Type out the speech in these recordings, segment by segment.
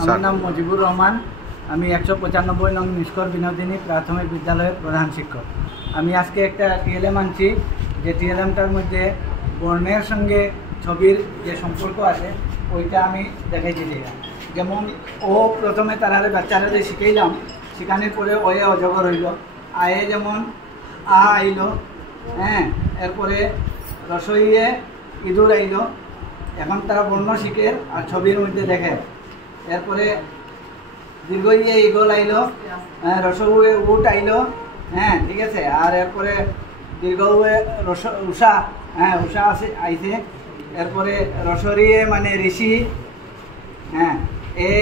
আমার নাম মজিবুর রহমান। আমি 195 নং নিষ্কর বিনোদিনী প্রাথমিক বিদ্যালয়ের প্রধান শিক্ষক। আমি আজকে একটা টিএলএম আনছি, যে টিএলএমটার মধ্যে বর্ণের সঙ্গে ছবির যে সম্পর্ক আছে ওইটা আমি দেখাইতে চাইলাম। যেমন ও প্রথমে তারারে বাচ্চারা শিখাইলাম, শেখানোর পরে ওয়ে অজগর হইল, আয়ে যেমন আ আইল, হ্যাঁ, এরপরে রসইয়ে ইঁদুর আইল। এখন তারা বর্ণ শিখে আর ছবির মধ্যে দেখে। এরপরে দীর্ঘইয়ে ইগল আইল, রসউয়ে উট আইল, হ্যাঁ, ঠিক আছে। আর এরপরে দীর্ঘউয়ে উষা, হ্যাঁ, উষা আছে আইছে। এরপরে রসরিয়ে মানে ঋষি, হ্যাঁ, এ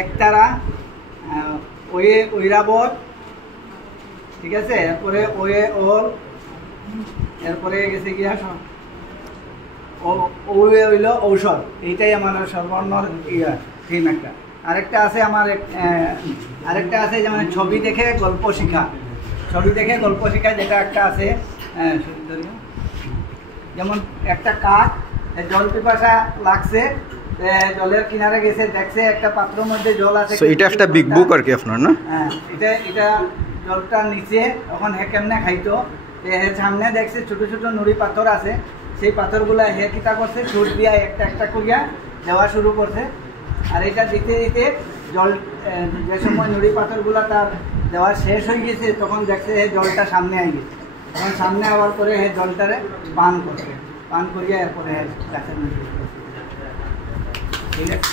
একতারা, ওয়ে ঐরাবত, ঠিক আছে। এরপরে ওয়ে ওল, এরপরে গেছে গিয়া ওয়ে হইল ঔষধ। এইটাই আমার সর্বর্ণর থিম একটা। আরেকটা আছে আমার, আরেকটা আছে যেমন ছবি দেখে গল্প শেখা। ছবি দেখে গল্প শেখা যেটা একটা আছে, যেমন একটা কাক জল পিপাসা লাগছে, জলের কিনারে গেছে, দেখছে একটা পাত্রের মধ্যে জল আছে। এটা একটা বিগ বুক আর কি আপনার, না? হ্যাঁ, এটা জলটা নিচে, তখন হে কেমনে খাইতো, সামনে দেখছে ছোট ছোট নুড়ি পাথর আছে, সেই পাথরগুলা হে কিতা করছে, ছুট দিয়া একটা একটা করিয়া দেওয়া শুরু করছে। আর এটা দিতে দিতে জল, যে সময় নুড়ি পাথরগুলা তার দেওয়া শেষ হয়ে গেছে, তখন দেখছে হে জলটা সামনে আই গেছে। তখন সামনে আবার করে হে জলটারে পান করছে, পান করিয়া এরপরে হে গাছের মধ্যে, ঠিক আছে।